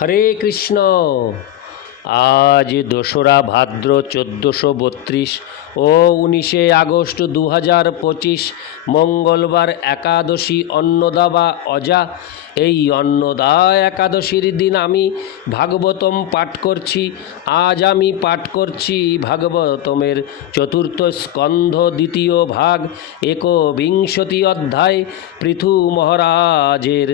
হরে কৃষ্ণ। আজ দোসরা ভাদ্র চোদ্দোশো বত্রিশ ও উনিশে আগস্ট দু হাজার পঁচিশ, মঙ্গলবার একাদশী অন্নদা বা অজা। এই অন্নদা একাদশীর দিন আমি ভাগবতম পাঠ করছি। আজ আমি পাঠ করছি ভাগবতমের চতুর্থ স্কন্ধ দ্বিতীয় ভাগ, একবিংশতি অধ্যায়, পৃথু মহারাজের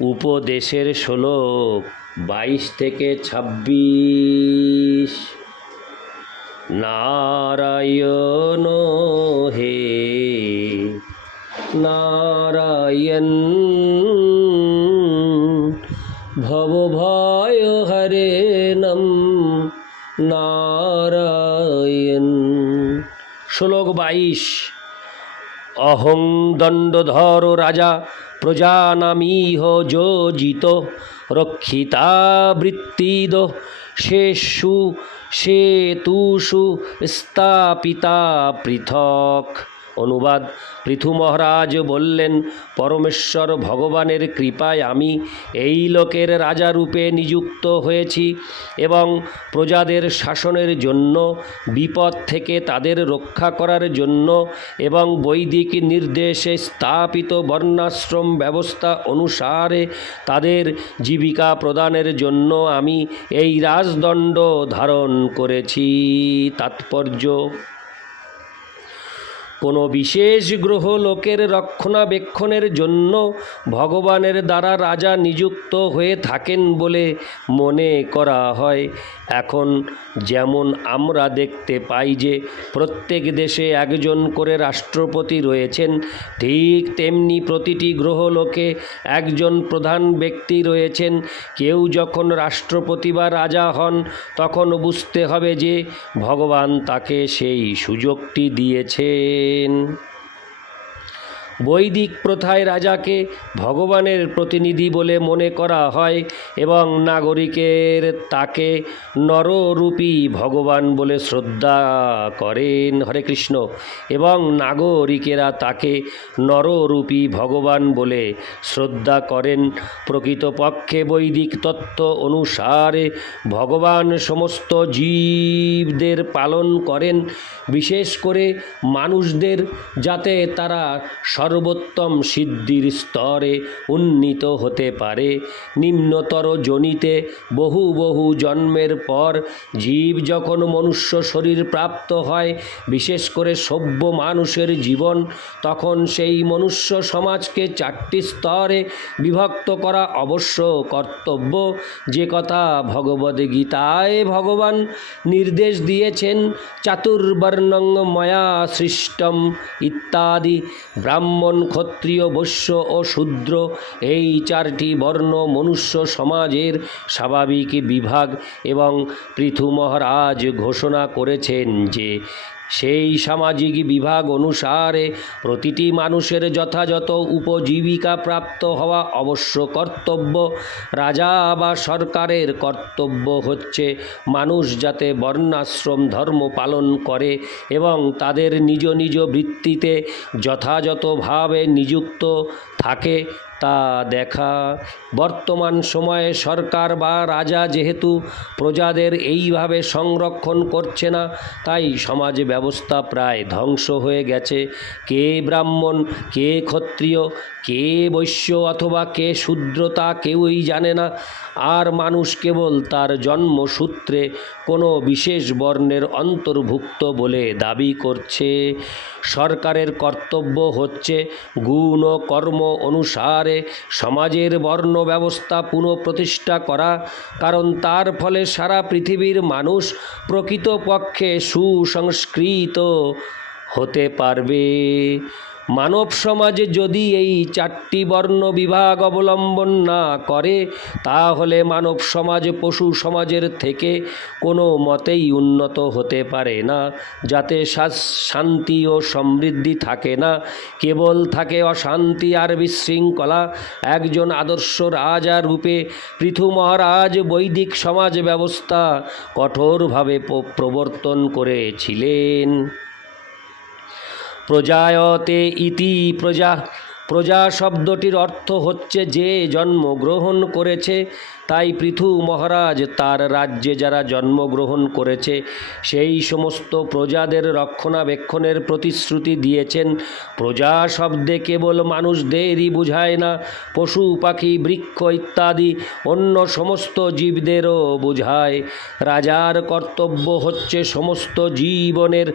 উপদেশের শ্লোক বাইশ থেকে ছাব্বিশ। নারায়ণ হে, নারায়ণ ভবভয় হরে নম, নারায়ণ। শ্লোক বাইশ, অহং দণ্ডধর রাজা প্রজানামিহ যোজিত রক্ষিতা বৃত্তিদ শেষু সেতুষু স্থাপিতা পৃথক। অনুবাদ। পৃথু মহারাজ বললেন, পরমেশ্বর ভগবানের কৃপায় আমি এই লোকের রাজা রূপে নিযুক্ত হয়েছি এবং প্রজাদের শাসনের জন্য, বিপদ থেকে তাদের রক্ষা করার জন্য এবং বৈদিক নির্দেশে স্থাপিত বর্ণাশ্রম ব্যবস্থা অনুসারে তাদের জীবিকা প্রদানের জন্য আমি এই রাজদণ্ড ধারণ করেছি। তাৎপর্য কোনো বিশেষ গ্রহ লোকের রক্ষণাবেক্ষণের জন্য ভগবানের দ্বারা রাজা নিযুক্ত হয়ে থাকেন বলে মনে করা হয়। এখন যেমন আমরা দেখতে পাই যে প্রত্যেক দেশে একজন করে রাষ্ট্রপতি রয়েছেন, ঠিক তেমনি প্রতিটি গ্রহলোকে একজন প্রধান ব্যক্তি রয়েছেন। কেউ যখন রাষ্ট্রপতি বা রাজা হন, তখন বুঝতে হবে যে ভগবান তাকে সেই সুযোগটি দিয়েছেন। বৈদিক প্রথায় রাজাকে ভগবানের প্রতিনিধি বলে মনে করা হয় এবং নাগরিকের তাকে নররূপী ভগবান বলে শ্রদ্ধা করেন হরে কৃষ্ণ। এবং নাগরিকেরা তাকে নররূপী ভগবান বলে শ্রদ্ধা করেন। প্রকৃতপক্ষে বৈদিক তত্ত্ব অনুসারে ভগবান সমস্ত জীবদের পালন করেন। বিশেষ করে মানুষদের যাতে তারা সর্বোত্তম সিদ্ধির স্তরে উন্নীত হতে পারে। নিম্নতর জনিতে বহু বহু জন্মের পর জীব যখন মনুষ্য শরীর প্রাপ্ত হয়, বিশেষ করে সভ্য মানুষের জীবন, তখন সেই মনুষ্য সমাজকে চারটি স্তরে বিভক্ত করা অবশ্য কর্তব্য। যে কথা ভগবদ্গীতায় ভগবান নির্দেশ দিয়েছেন, চাতুর্বর্ণং ময়া সৃষ্টম ইত্যাদি ব্রাহ্মণ ক্ষত্রিয়, বৈশ্য ও শূদ্র, এই চারটি বর্ণ মনুষ্য সমাজের স্বাভাবিক বিভাগ এবং পৃথু মহারাজ ঘোষণা করেছেন যে সেই সামাজিক বিভাগ অনুসারে প্রতিটি মানুষের যথাযথ উপজীবিকা প্রাপ্ত হওয়া অবশ্য কর্তব্য। রাজা বা সরকারের কর্তব্য হচ্ছে মানুষ যাতে বর্ণাশ্রম ধর্ম পালন করে এবং তাদের নিজ নিজ বৃত্তিতে যথাযথভাবে নিযুক্ত থাকে। তা দেখা। বর্তমান সময়ে সরকার বা রাজা যেহেতু প্রজাদের এইভাবে সংরক্ষণ করছে না, তাই সমাজ ব্যবস্থা প্রায় ধ্বংস হয়ে গেছে। কে ব্রাহ্মণ, কে ক্ষত্রিয়, কে বৈশ্য অথবা কে শূদ্র তা কেউই জানে না। আর মানুষ কেবল তার জন্মসূত্রে কোনো বিশেষ বর্ণের অন্তর্ভুক্ত বলে দাবি করছে। সরকারের কর্তব্য হচ্ছে গুণ ও কর্ম অনুসারে সমাজের বর্ণ ব্যবস্থা পুনঃপ্রতিষ্ঠা করা, কারণ তার ফলে সারা পৃথিবীর মানুষ প্রকৃতপক্ষে সুসংস্কৃত হতে পারবে। মানব সমাজে যদি এই চারটি বর্ণ বিভাগ অবলম্বন না করে, তাহলে মানব সমাজ পশু সমাজের থেকে কোনো মতেই উন্নত হতে পারে না, যাতে শান্তি ও সমৃদ্ধি থাকে না। কেবল থাকে অশান্তি আর বিশৃঙ্খলা। একজন আদর্শ রাজা রূপে পৃথু মহারাজ বৈদিক সমাজ ব্যবস্থা কঠোরভাবে প্রবর্তন করেছিলেন। প্রজায়তে ইতি প্রজা প্রজা শব্দটির অর্থ হচ্ছে যে জন্মগ্রহণ করেছে, তাই পৃথু মহারাজ তার রাজ্যে যারা জন্মগ্রহণ করেছে, সেই সমস্ত প্রজাদের রক্ষণাবেক্ষণের প্রতিশ্রুতি দিয়েছেন। প্রজা শব্দে কেবল মানুষদেরই বুঝায় না, পশু, পাখি, বৃক্ষ ইত্যাদি অন্য সমস্ত জীবদেরও বোঝায়। রাজার কর্তব্য হচ্ছে সমস্ত জীবনের,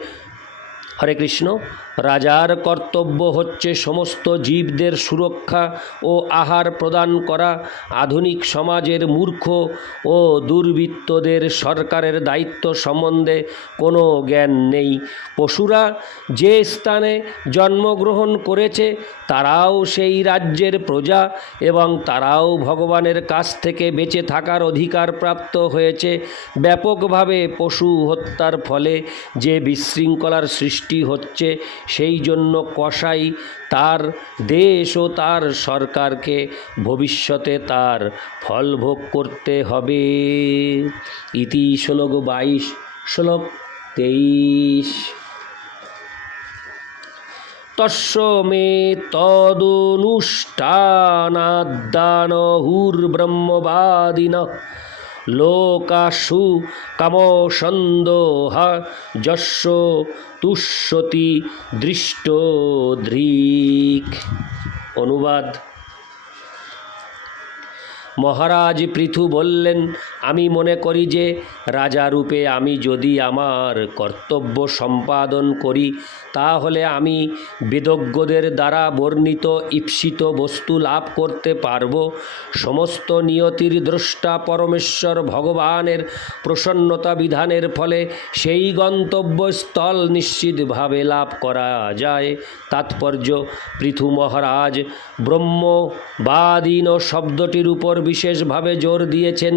হরে কৃষ্ণ। রাজার কর্তব্য হচ্ছে সমস্ত জীবদের সুরক্ষা ও আহার প্রদান করা। আধুনিক সমাজের মূর্খ ও দুর্বৃত্তদের সরকারের দায়িত্ব সম্বন্ধে কোনো জ্ঞান নেই। পশুরা যে স্থানে জন্মগ্রহণ করেছে, তারাও সেই রাজ্যের প্রজা এবং তারাও ভগবানের কাছ থেকে বেঁচে থাকার অধিকার প্রাপ্ত হয়েছে। ব্যাপকভাবে পশু হত্যার ফলে যে বিশৃঙ্খলার সৃষ্টি হচ্ছে সেই জন্য কসাই তার দেশ ও তার সরকারকে ভবিষ্যতে তার ফল ভোগ করতে হবে। ইতি শ্লোক বাইশ, শ্লোক তেইশ। তস্য মে তদনুষ্ঠানাদানহুর্ব্রহ্মবাদিন লোকাশু কামসন্দোহ যশ তুষ্যতি দৃষ্ট ধৃক অনুবাদ মহারাজ পৃথু বললেন, আমি মনে করি যে রাজারূপে আমি যদি আমার কর্তব্য সম্পাদন করি, তাহলে আমি বেদজ্ঞদের দ্বারা বর্ণিত ঈপ্সিত বস্তু লাভ করতে পারব। সমস্ত নিয়তির দ্রষ্টা পরমেশ্বর ভগবানের প্রসন্নতা বিধানের ফলে সেই গন্তব্যস্থল নিশ্চিতভাবে লাভ করা যায়। তাৎপর্য, পৃথু মহারাজ, ব্রহ্মবাদীন শব্দটির উপর বিশেষভাবে জোর দিয়েছেন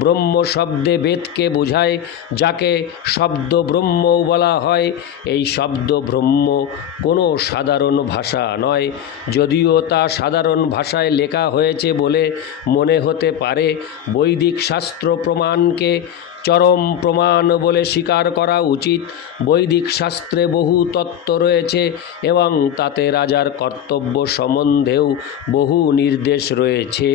ব্রহ্ম শব্দে বেদকে বোঝায়, যাকে শব্দ ব্রহ্মও বলা হয়। এই শব্দ ব্রহ্ম কোনো সাধারণ ভাষা নয়। যদিও তা সাধারণ ভাষায় লেখা হয়েছে বলে মনে হতে পারে, বৈদিক শাস্ত্র প্রমাণকে চরম প্রমাণ বলে স্বীকার করা উচিত। বৈদিক শাস্ত্রে বহু তত্ত্ব রয়েছে এবং তাতে রাজার কর্তব্য সম্বন্ধেও বহু নির্দেশ রয়েছে।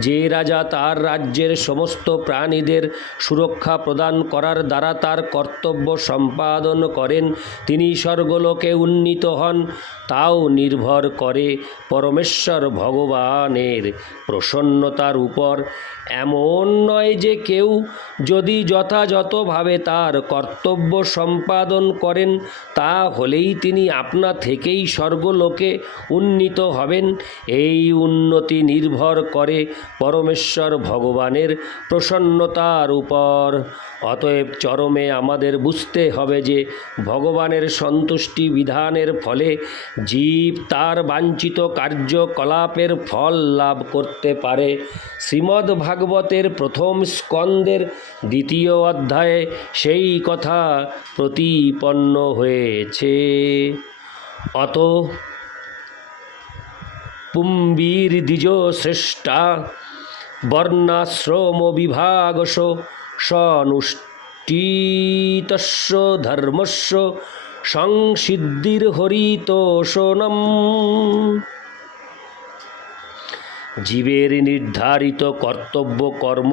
যে রাজা তার রাজ্যের সমস্ত প্রাণীদের সুরক্ষা প্রদান করার দ্বারা তার কর্তব্য সম্পাদন করেন, তিনি স্বর্গলোকে উন্নীত হন। তাও নির্ভর করে পরমেশ্বর ভগবানের প্রসন্নতার উপর। এমন নয় যে কেউ যদি যথাযথভাবে তার কর্তব্য সম্পাদন করেন তা হলেই তিনি আপনা থেকেই স্বর্গলোকে উন্নীত হবেন। এই উন্নতি নির্ভর করে পরমেশ্বর ভগবানের প্রসন্নতার উপর। অতএব চরমে আমাদের বুঝতে হবে যে ভগবানের সন্তুষ্টি বিধানের ফলে জীব তার বাঞ্ছিত কার্যকলাপের ফল লাভ করতে পারে। শ্রীমদ্ ভাগবতের প্রথম স্কন্দের দ্বিতীয় অধ্যায়ে সেই কথা প্রতিপন্ন হয়েছে। অত পুম্বীর দ্বিজ শ্রেষ্ঠা বর্ণাশ্রম বিভাগস সনুষ্ঠিতস্য ধর্মস্য সংসিদ্ধির হরিতোষণম জীবের নির্ধারিত কর্তব্য, কর্ম,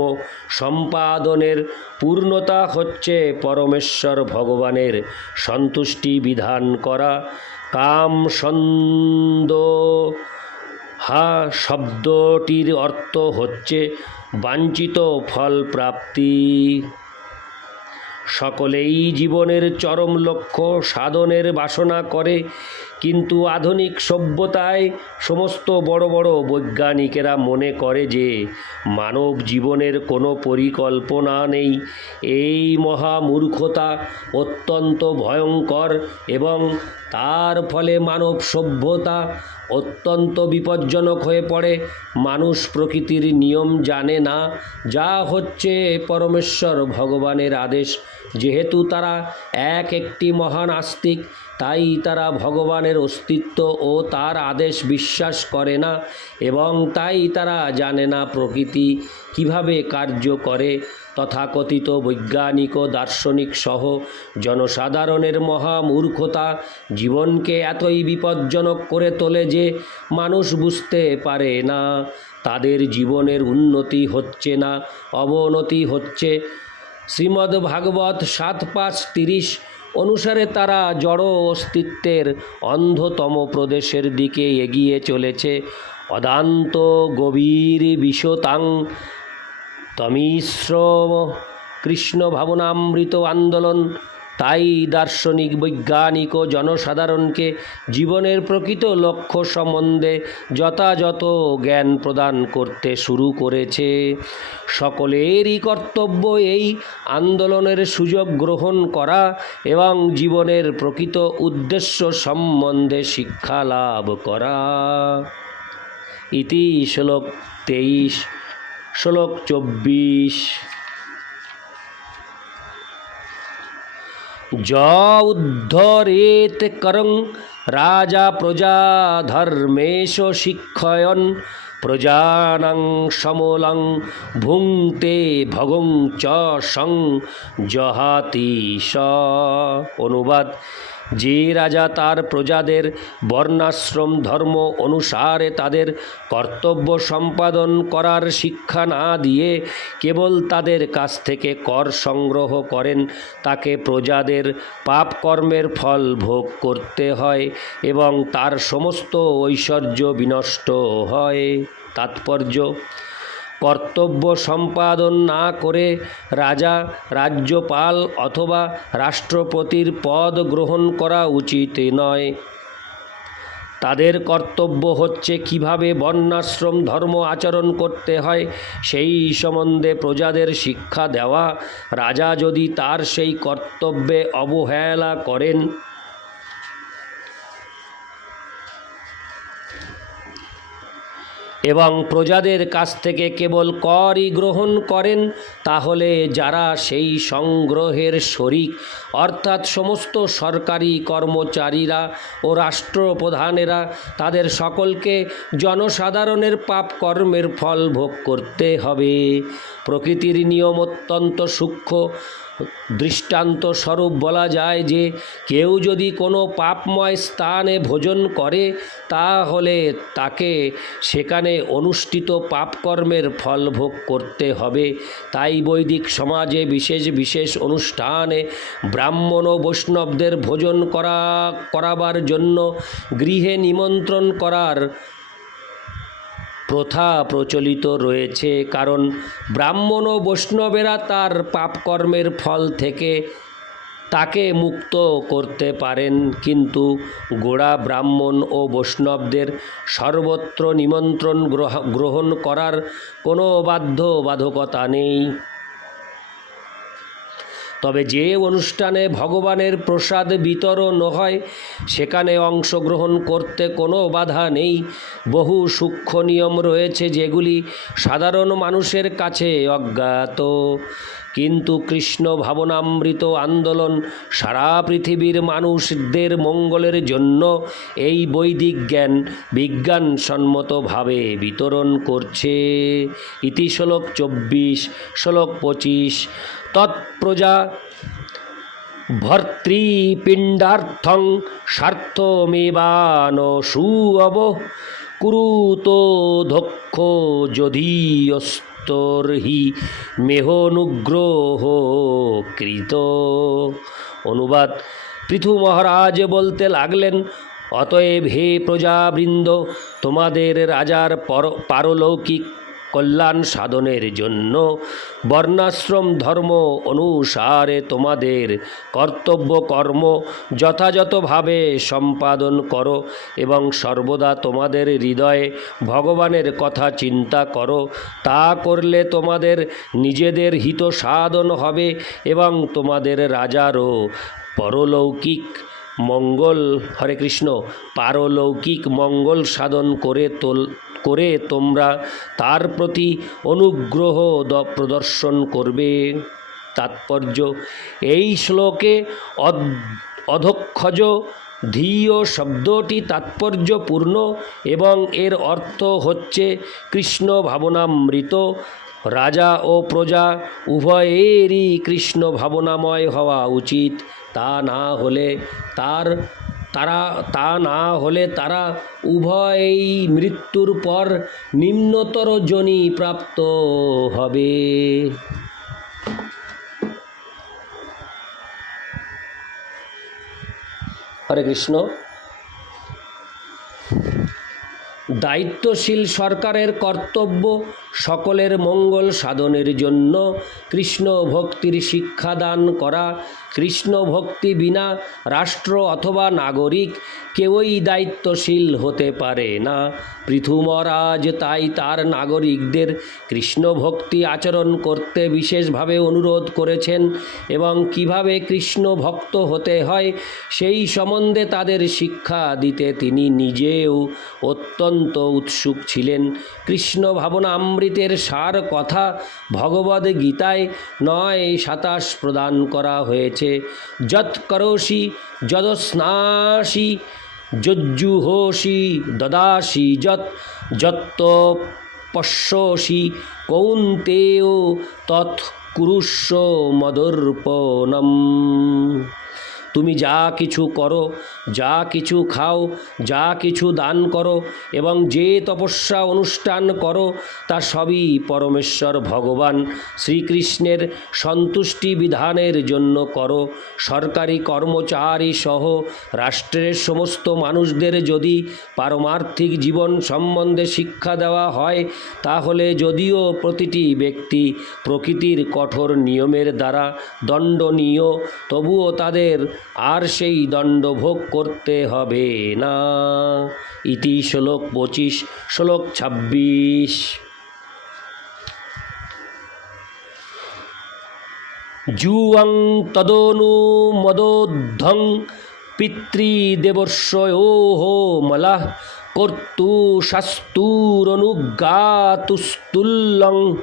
সম্পাদনের পূর্ণতা হচ্ছে পরমেশ্বর ভগবানের সন্তুষ্টি বিধান করা, কাম সন্দ হা শব্দটির অর্থ হচ্ছে বাঞ্ছিত ফল প্রাপ্তি। সকলেই জীবনের চরম লক্ষ্য সাধনের বাসনা করে কিন্তু আধুনিক সভ্যতায় সমস্ত বড় বড় বৈজ্ঞানিকেরা মনে করে যে মানব জীবনের কোনো পরিকল্পনা নেই। এই মহা মূর্খতা অত্যন্ত ভয়ঙ্কর এবং তার ফলে মানব সভ্যতা অত্যন্ত বিপজ্জনক হয়ে পড়ে। মানুষ প্রকৃতির নিয়ম জানে না। যা হচ্ছে পরমেশ্বর ভগবানের আদেশ। যেহেতু তারা এক একটি মহান আস্তিক, তাই তারা ভগবানের অস্তিত্ব ও তার আদেশ বিশ্বাস করে না এবং তাই তারা জানে না প্রকৃতি কীভাবে কার্য করে। তথাকথিত বৈজ্ঞানিক ও দার্শনিক সহ জনসাধারণের মহা মূর্খতা জীবনকে এতই বিপজ্জনক করে তোলে যে মানুষ বুঝতে পারে না। তাদের জীবনের উন্নতি হচ্ছে না, অবনতি হচ্ছে। শ্রীমদ্ ভাগবত সাত পাঁচ তিরিশ অনুসারে তারা জড় অস্তিত্বের অন্ধতম প্রদেশের দিকে এগিয়ে চলেছে। অদান্ত গভীর বিশতাং তমিশ্রম কৃষ্ণ ভাবনামৃত আন্দোলন তাই দার্শনিক, বৈজ্ঞানিক ও জনসাধারণকে জীবনের প্রকৃত লক্ষ্য সম্বন্ধে যথাযথ জ্ঞান প্রদান করতে শুরু করেছে। সকলেরই কর্তব্য এই আন্দোলনের সুযোগ গ্রহণ করা এবং জীবনের প্রকৃত উদ্দেশ্য সম্বন্ধে শিক্ষা লাভ করা। ইতি শ্লোক তেইশ, শ্লোক চব্বিশ। য উদ্ধরেত করং রাজা প্রজা ধর্মেশ শিক্ষয়ন, প্রজানাং সমলং ভুংতে ভগং চ সং জহাতি স। অনুবাদ। যে রাজা তার প্রজাদের বর্ণাশ্রম ধর্ম অনুসারে তাদের কর্তব্য সম্পাদন করার শিক্ষা না দিয়ে কেবল তাদের কাছ থেকে কর সংগ্রহ করেন, তাকে প্রজাদের পাপ কর্মের ফল ভোগ করতে হয় এবং তার সমস্ত ঐশ্বর্য বিনষ্ট হয়। তাৎপর্য কর্তব্য সম্পাদন না করে রাজা, রাজ্যপাল অথবা রাষ্ট্রপতির পদ গ্রহণ করা উচিত নয়। তাদের কর্তব্য হচ্ছে কীভাবে বর্ণাশ্রম ধর্ম আচরণ করতে হয়, সেই সম্বন্ধে প্রজাদের শিক্ষা দেওয়া। রাজা যদি তার সেই কর্তব্যে অবহেলা করেন এবং প্রজাদের কাছ থেকে কেবল করই গ্রহণ করেন, তাহলে যারা সেই সংগ্রহের শরিক, অর্থাৎ সমস্ত সরকারি কর্মচারীরা ও রাষ্ট্রপ্রধানেরা, তাদের সকলকে জনসাধারণের পাপ কর্মের ফল ভোগ করতে হবে। প্রকৃতির নিয়ম অত্যন্ত সূক্ষ্ম। দৃষ্টান্ত স্বরূপ বলা যায় যে কেউ যদি কোনো পাপময় স্থানে ভোজন করে, তাহলে তাকে সেখানে অনুষ্ঠিত পাপকর্মের ফল ভোগ করতে হবে। তাই বৈদিক সমাজে বিশেষ বিশেষ অনুষ্ঠানে ব্রাহ্মণ ও বৈষ্ণবদের ভোজন করা, করাবার জন্য গৃহে নিমন্ত্রণ করার প্রথা প্রচলিত রয়েছে, কারণ ব্রাহ্মণ ও বৈষ্ণবেরা তার পাপকর্মের ফল থেকে তাকে মুক্ত করতে পারেন। কিন্তু গোড়া ব্রাহ্মণ ও বৈষ্ণবদের সর্বত্র নিমন্ত্রণ গ্রহ- গ্রহণ করার কোনো বাধ্যবাধকতা নেই। তবে যে অনুষ্ঠানে ভগবানের প্রসাদ বিতরণ হয়, সেখানে অংশগ্রহণ করতে কোনো বাধা নেই। বহু সূক্ষ্ম নিয়ম রয়েছে যেগুলি সাধারণ মানুষের কাছে অজ্ঞাত। কিন্তু কৃষ্ণ ভাবনামৃত আন্দোলন সারা পৃথিবীর মানুষদের মঙ্গলের জন্য এই বৈদিক জ্ঞান বিজ্ঞানসম্মতভাবে বিতরণ করছে। ইতি শ্লোক চব্বিশ, শ্লোক পঁচিশ। তৎপ্রজা ভর্তৃপিণ্ডার্থং স্বার্থমেবান সুঅব কুরুতো দক্ষ যধীয়স্তর্হি মেহনুগ্রহ কৃত। অনুবাদ, পৃথু মহারাজ বলতে লাগলেন, অতএব হে প্রজাবৃন্দ, তোমাদের রাজার পর পারলৌকিক কল্যাণ সাধনের জন্য বর্ণাশ্রম ধর্ম অনুসারে তোমাদের কর্তব্য কর্ম যথাযথভাবে সম্পাদন করো এবং সর্বদা তোমাদের হৃদয়ে ভগবানের কথা চিন্তা করো। তা করলে তোমাদের নিজেদের হিত সাধন হবে এবং তোমাদের রাজারও পরলৌকিক মঙ্গল, হরে কৃষ্ণ, পারলৌকিক মঙ্গল সাধন করে তোল করে তোমরা তার প্রতি অনুগ্রহ প্রদর্শন করবে। তাৎপর্য, এই শ্লোকে অধক্ষজ ধীয় শব্দটি তাৎপর্যপূর্ণ এবং এর অর্থ হচ্ছে কৃষ্ণ ভাবনামৃত। রাজা ও প্রজা উভয়েরই কৃষ্ণ ভাবনাময় হওয়া উচিত। তা না হলে তার তারা তা না হলে তারা উভয়েই মৃত্যুর পর নিম্নতর জনি প্রাপ্ত হবে। হরে কৃষ্ণ। দায়িত্বশীল সরকারের কর্তব্য সকলের মঙ্গল সাধনের জন্য। কৃষ্ণ ভক্তির শিক্ষাদান করা। কৃষ্ণ ভক্তি বিনা রাষ্ট্র অথবা নাগরিক কেউই দায়িত্বশীল হতে পারে না। পৃথুমরাজ তাই তার নাগরিকদের কৃষ্ণ ভক্তি আচরণ করতে বিশেষভাবে অনুরোধ করেছেন এবং কীভাবে কৃষ্ণ ভক্ত হতে হয় সেই সম্বন্ধে তাদের শিক্ষা দিতে তিনি নিজেও অত্যন্ত উৎসুক ছিলেন। কৃষ্ণ ভাবনা অমৃতের সার কথা ভগবদ গীতায় নয় সাতাশ প্রদান করা হয়েছে। যৎ করোষি, যদস্নাসি, যজ্জুহোষি, দদাসি, যৎ যত্ত পশ্যসি কৌন্তেয় তৎ কুরুষ্ব মদর্পণম। তুমি যা কিছু করো, যা কিছু খাও, যা কিছু দান করো এবং যে তপস্যা অনুষ্ঠান করো, তা সবই পরমেশ্বর ভগবান শ্রীকৃষ্ণের সন্তুষ্টি বিধানের জন্য করো। সরকারি কর্মচারী সহ রাষ্ট্রের সমস্ত মানুষদের যদি পারমার্থিক জীবন সম্বন্ধে শিক্ষা দেওয়া হয়, তাহলে যদিও প্রতিটি ব্যক্তি প্রকৃতির কঠোর নিয়মের দ্বারা দণ্ডনীয়, তবুও তাদের আর সেই দণ্ড ভোগ করতে হবে না। ইতি শ্লোক পঁচিশ, শ্লোক ছাব্বিশ। জুয়ং তদনুমদোদ্ধং পিতৃদেবস্বয়োঃ মলাঃ কর্তু শাস্তুরনুজ্ঞাতুস্তুল্যং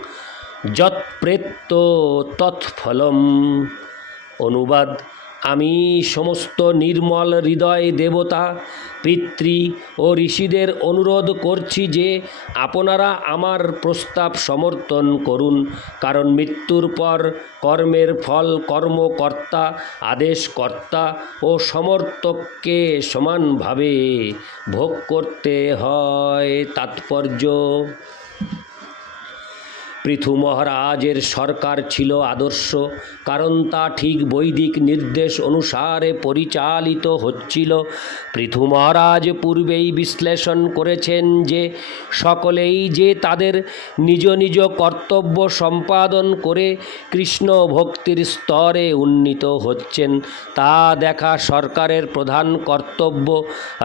যৎপ্রেত্য তৎফলম। অনুবাদ আমি সমস্ত নির্মল হৃদয় দেবতা, পিতৃ ও ঋষিদের অনুরোধ করছি যে আপনারা আমার প্রস্তাব সমর্থন করুন, কারণ মৃত্যুর পর কর্মের ফল কর্মকর্তা, আদেশকর্তা ও সমর্থককে সমানভাবে ভোগ করতে হয়। তাৎপর্য পৃথু মহারাজের সরকার ছিল আদর্শ, কারণ তা ঠিক বৈদিক নির্দেশ অনুসারে পরিচালিত হচ্ছিল। পৃথু মহারাজ পূর্বেই বিশ্লেষণ করেছেন যে, সকলেই যে তাদের নিজ নিজ কর্তব্য সম্পাদন করে কৃষ্ণ ভক্তির স্তরে উন্নীত হচ্ছেন, তা দেখা সরকারের প্রধান কর্তব্য।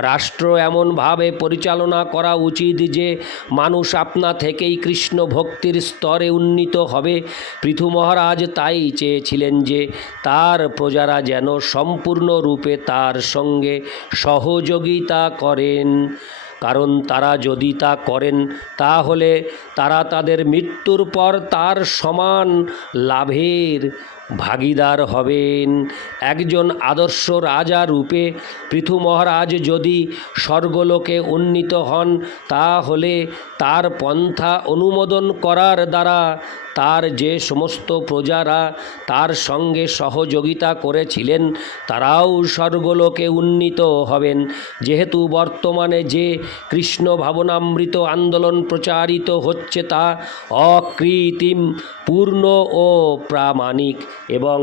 রাষ্ট্র এমনভাবে পরিচালনা করা উচিত যে, মানুষ আপনা থেকেই কৃষ্ণ ভক্তির স্তরে উন্নীত হবে। পৃথু মহারাজ তাই চেয়েছিলেন যে তার প্রজারা যেন সম্পূর্ণরূপে তার সঙ্গে সহযোগিতা করেন। কারণ তারা যদি তা করেন, তাহলে তারা তাদের মৃত্যুর পর তার সমান লাভের ভাগিদার হবেন। একজন আদর্শ রাজা রূপে পৃথু মহারাজ যদি স্বর্গলোকে উন্নীত হন, তাহলে তার পন্থা অনুমোদন করার দ্বারা তার যে সমস্ত প্রজারা তার সঙ্গে সহযোগিতা করেছিলেন, তারাও স্বর্গলোকে উন্নীত হবেন। যেহেতু বর্তমানে যে কৃষ্ণ ভাবনামৃত আন্দোলন প্রচারিত হচ্ছে তা অকৃত্রিম, পূর্ণ ও প্রামাণিক এবং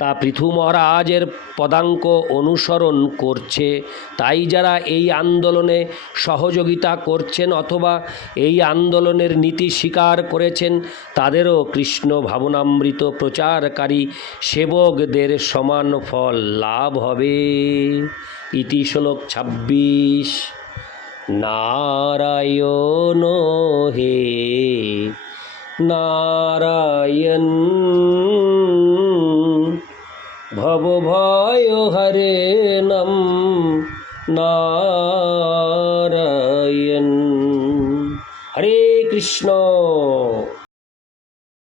তা পৃথু মহারাজের পদাঙ্ক অনুসরণ করছে। তাই যারা এই আন্দোলনে সহযোগিতা করছেন অথবা এই আন্দোলনের নীতি স্বীকার করেছেন, তাদেরও কৃষ্ণ ভাবনামৃত প্রচারকারী সেবকদের সমান ফল লাভ হবে। ইতি শ্লোক ছাব্বিশ। নারায়ণ হে, নারায়ণ ভবভয় হরে নম নারায়ণ। হরে কৃষ্ণ।